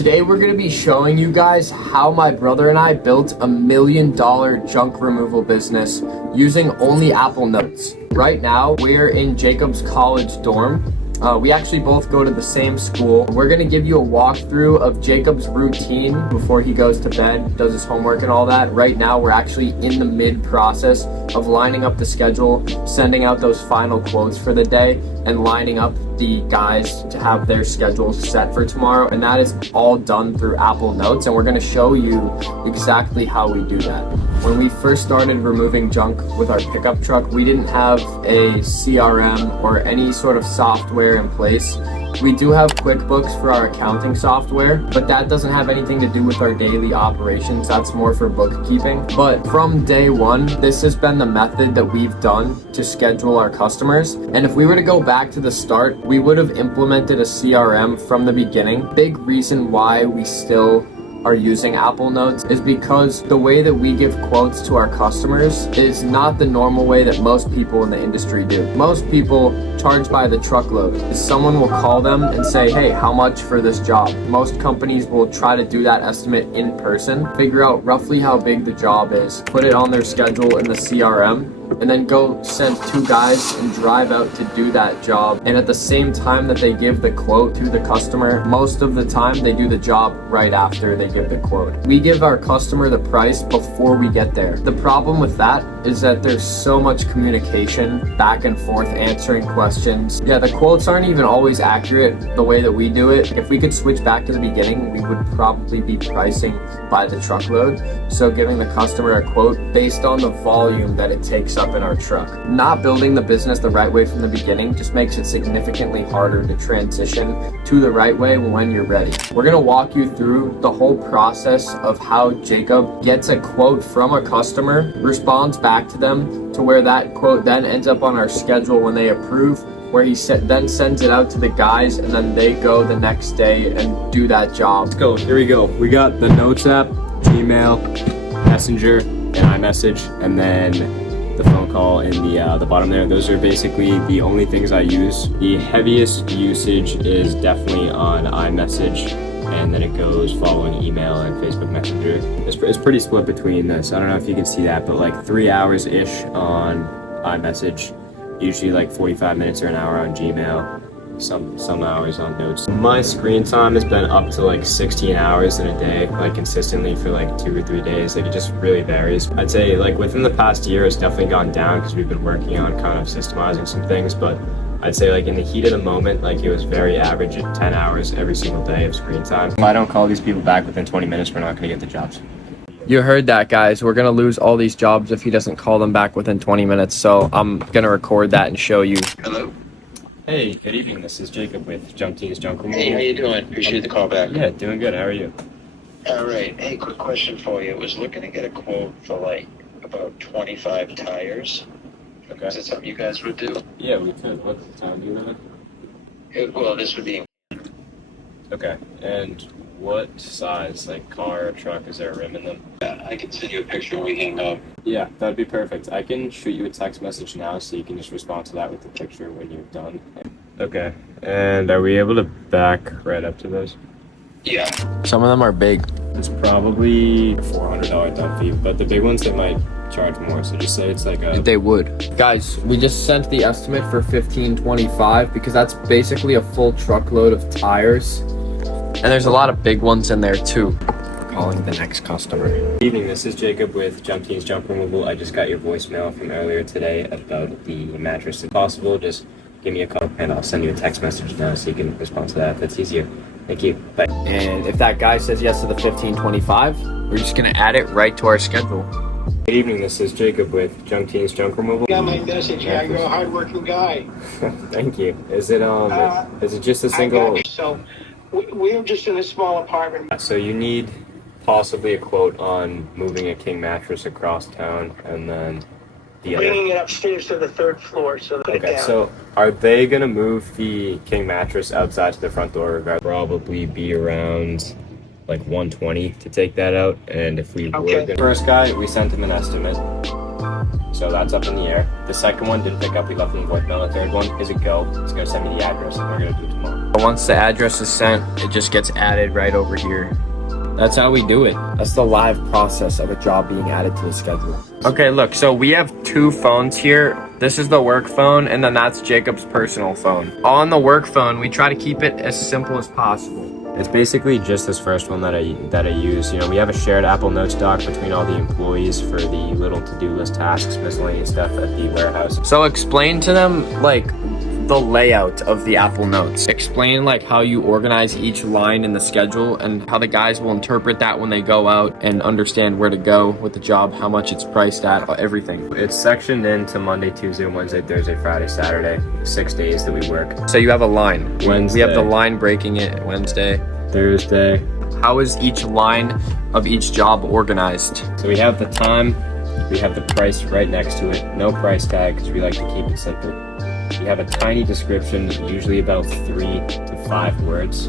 Today we're going to be showing you guys how my brother and I built $1 million junk removal business using only Apple Notes. Right now we're in Jacob's college dorm. We actually both go to the same school. We're going to give you a walkthrough of Jacob's routine before he goes to bed, does his homework and all that. Right now we're actually in the mid process of lining up the schedule, sending out those final quotes for the day, and lining up the guys to have their schedules set for tomorrow. And that is all done through Apple Notes, and we're going to show you exactly how we do that. When we first started removing junk with our pickup truck, we didn't have a CRM or any sort of software in place. We do have QuickBooks for our accounting software, but that doesn't have anything to do with our daily operations. That's more for bookkeeping. But from day one, this has been the method that we've done to schedule our customers. And if we were to go back to the start, we would have implemented a CRM from the beginning. Big reason why we still are using Apple Notes is because the way that we give quotes to our customers is not the normal way that most people in the industry do. Most people charge by the truckload. Someone will call them and say, hey, how much for this job? Most companies will try to do that estimate in person, figure out roughly how big the job is, put it on their schedule in the CRM, and then go send 2 guys and drive out to do that job. And at the same time that they give the quote to the customer, most of the time they do the job right after they give the quote. We give our customer the price before we get there. The problem with that is that there's so much communication back and forth answering questions. Yeah, the quotes aren't even always accurate the way that we do it. If we could switch back to the beginning, we would probably be pricing by the truckload. So giving the customer a quote based on the volume that it takes up in our truck. Not building the business the right way from the beginning just makes it significantly harder to transition to the right way when you're ready. We're gonna walk you through the whole process of how Jacob gets a quote from a customer, responds back to them to where that quote then ends up on our schedule when they approve, where he then sends it out to the guys, and then they go the next day and do that job. Let's go. Here we go. We got the Notes app, Gmail, Messenger, and iMessage, and then the phone call in the bottom there. Those are basically the only things I use. The heaviest usage is definitely on iMessage, and then it goes following email and Facebook Messenger. It's pretty split between this. I don't know if you can see that, but like 3 hours-ish on iMessage, usually like 45 minutes or an hour on Gmail, some hours on Notes. My screen time has been up to like 16 hours in a day, like consistently for like 2 or 3 days. Like it just really varies. I'd say like within the past year it's definitely gone down because we've been working on kind of systemizing some things, but I'd say like in the heat of the moment, like it was very average at 10 hours every single day of screen time. If I don't call these people back within 20 minutes, we're not gonna get the jobs. You heard that, guys. We're gonna lose all these jobs if he doesn't call them back within 20 minutes. So I'm gonna record that and show you. Hello. Hey, good evening. This is Jacob with Junk Team's Junk Removal. Hey, how you doing? Appreciate the call back. Yeah, doing good. How are you? All right. Hey, quick question for you. I was looking to get a quote for like about 25 tires. Okay. Is that something you guys would do? Yeah, we could. What time do you live in? Well, this would be. Okay. And what size, like car or truck, is there a rim in them? I can send you a picture when we hang up. Yeah, that'd be perfect. I can shoot you a text message now so you can just respond to that with the picture when you're done. Okay. And are we able to back right up to those? Yeah. Some of them are big. It's probably a $400 dump fee, but the big ones they might charge more. So just say it's like a. They would. Guys, we just sent the estimate for $1,525 because that's basically a full truckload of tires. And there's a lot of big ones in there too. Calling the next customer. Good evening, this is Jacob with Junk Team's Junk Removal. I just got your voicemail from earlier today about the mattress. If possible, just give me a call and I'll send you a text message now so you can respond to that. That's easier. Thank you. Bye. And if that guy says yes to the $1,525, we're just gonna add it right to our schedule. Good evening, this is Jacob with Junk Team's Junk Removal. Got my message. Yeah, you're a hardworking guy. Thank you. Is it just a single? I got you. So we're just in a small apartment. So you need possibly a quote on moving a king mattress across town, and then the other. Bringing it upstairs to the 3rd floor, so put it Okay, down. so are they gonna move the king mattress outside to the front door? Regardless, probably be around like 120 to take that out, and if we were gonna first guy, we sent him an estimate. So that's up in the air. The second one didn't pick up. We left him a voicemail. The third one is a go. He's gonna send me the address, and we're gonna do it tomorrow. Once the address is sent, it just gets added right over here. That's how we do it. That's the live process of a job being added to the schedule. Okay, look, so we have two phones here. This is the work phone, and then that's Jacob's personal phone. On the work phone, we try to keep it as simple as possible. It's basically just this first one that I use. You know, we have a shared Apple Notes doc between all the employees for the little to-do list tasks, miscellaneous stuff at the warehouse. So explain to them, like, the layout of the Apple Notes. Explain, like, how you organize each line in the schedule and how the guys will interpret that when they go out and understand where to go with the job, how much it's priced at, everything. It's sectioned into Monday, Tuesday, Wednesday, Thursday, Friday, Saturday, 6 days that we work. So you have a line. Wednesday. We have the line breaking it Wednesday. Thursday. How is each line of each job organized? So we have the time, we have the price right next to it. No price tag because we like to keep it simple. We have a tiny description, usually about 3 to 5 words.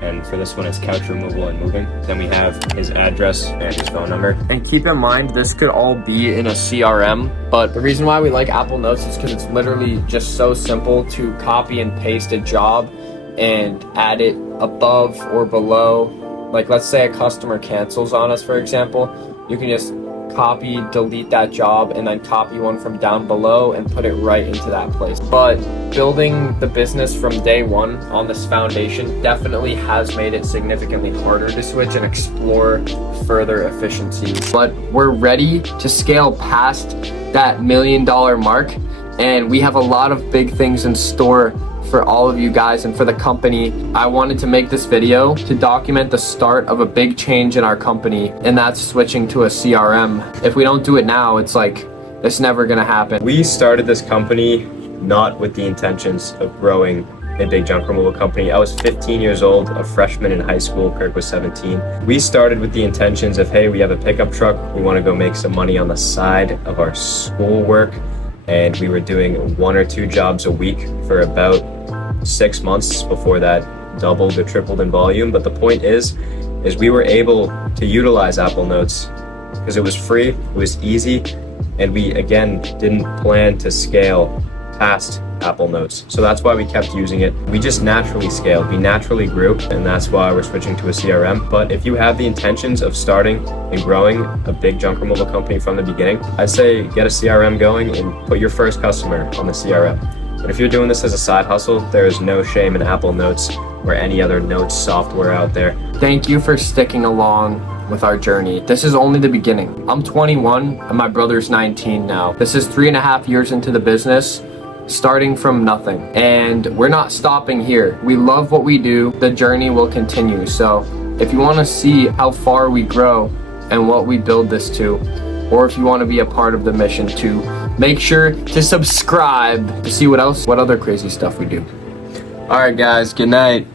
And for this one, it's couch removal and moving. Then we have his address and his phone number. And keep in mind, this could all be in a CRM, but the reason why we like Apple Notes is because it's literally just so simple to copy and paste a job and add it above or below. Like, let's say a customer cancels on us, for example, you can just copy, delete that job, and then copy one from down below and put it right into that place. But building the business from day one on this foundation definitely has made it significantly harder to switch and explore further efficiencies. But we're ready to scale past that $1 million mark, and we have a lot of big things in store for all of you guys and for the company. I wanted to make this video to document the start of a big change in our company, and that's switching to a CRM. If we don't do it now, it's like, it's never gonna happen. We started this company not with the intentions of growing a big junk removal company. I was 15 years old, a freshman in high school. Kirk was 17. We started with the intentions of, hey, we have a pickup truck. We wanna go make some money on the side of our schoolwork. And we were doing 1 or 2 jobs a week for about 6 months before that doubled or tripled in volume. But the point is we were able to utilize Apple Notes because it was free, it was easy, and we again didn't plan to scale past Apple Notes. So that's why we kept using it. We just naturally scaled, we naturally grew, and that's why we're switching to a CRM. But if you have the intentions of starting and growing a big junk removal company from the beginning, I'd say get a CRM going and put your first customer on the CRM. But if you're doing this as a side hustle, there is no shame in Apple Notes or any other notes software out there. Thank you for sticking along with our journey. This is only the beginning. I'm 21 and my brother's 19 now. This is 3.5 years into the business, starting from nothing. And we're not stopping here. We love what we do. The journey will continue. So if you want to see how far we grow and what we build this to, or if you want to be a part of the mission too, make sure to subscribe to see what other crazy stuff we do. All right, guys, good night.